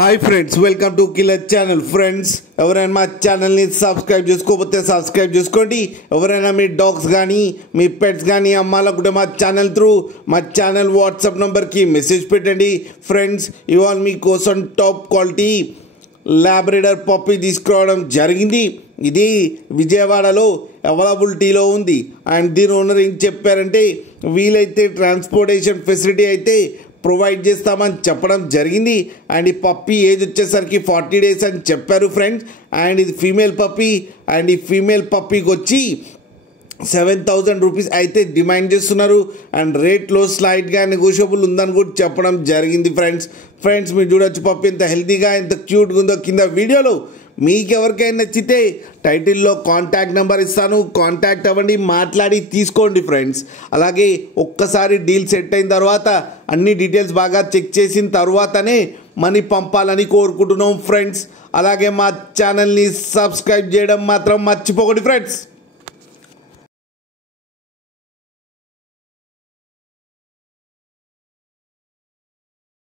Hi friends, welcome to killer channel. Friends, ఎవరైనా మా ఛానల్ని సబ్స్క్రైబ్ చేసుకోకపోతే సబ్స్క్రైబ్ చేసుకోండి. ఎవరైనా మీ డాగ్స్ కానీ మీ పెట్స్ కానీ అమ్మాలనుకుంటే మా ఛానల్ త్రూ మా ఛానల్ వాట్సాప్ నెంబర్కి మెసేజ్ పెట్టండి. ఫ్రెండ్స్, ఇవాళ మీకోసం టాప్ క్వాలిటీ లాబ్రేడర్ పప్పీ తీసుకురావడం జరిగింది. ఇది విజయవాడలో అవైలబిలిటీలో ఉంది. అండ్ దీని ఓనర్ ఏం చెప్పారంటే, వీలైతే ట్రాన్స్పోర్టేషన్ ఫెసిలిటీ అయితే ప్రొవైడ్ చేస్తామని చెప్పడం జరిగింది. అండ్ ఈ పప్పీ ఏజ్ వచ్చేసరికి 40 days అని చెప్పారు ఫ్రెండ్స్. అండ్ ఇది ఫీమేల్ పప్పీ. అండ్ ఈ ఫీమేల్ పప్పీకి వచ్చి 7,000 రూపీస్ అయితే డిమాండ్ చేస్తున్నారు. అండ్ రేట్లో స్లైట్గా నెగోషియబుల్ ఉందని కూడా చెప్పడం జరిగింది ఫ్రెండ్స్ మీరు చూడొచ్చు పప్పీ ఎంత హెల్తీగా ఎంత క్యూట్గా ఉందో. కింద వీడియోలో మీకు ఎవరికైనా నచ్చితే టైటిల్లో కాంటాక్ట్ నెంబర్ ఇస్తాను, కాంటాక్ట్ అవ్వండి, మాట్లాడి తీసుకోండి ఫ్రెండ్స్. అలాగే ఒక్కసారి డీల్ సెట్ అయిన తర్వాత అన్ని డీటెయిల్స్ బాగా చెక్ చేసిన తర్వాతనే మనీ పంపాలని కోరుకుంటున్నాం ఫ్రెండ్స్. అలాగే మా ఛానల్ని సబ్స్క్రైబ్ చేయడం మాత్రం మర్చిపోకండి ఫ్రెండ్స్.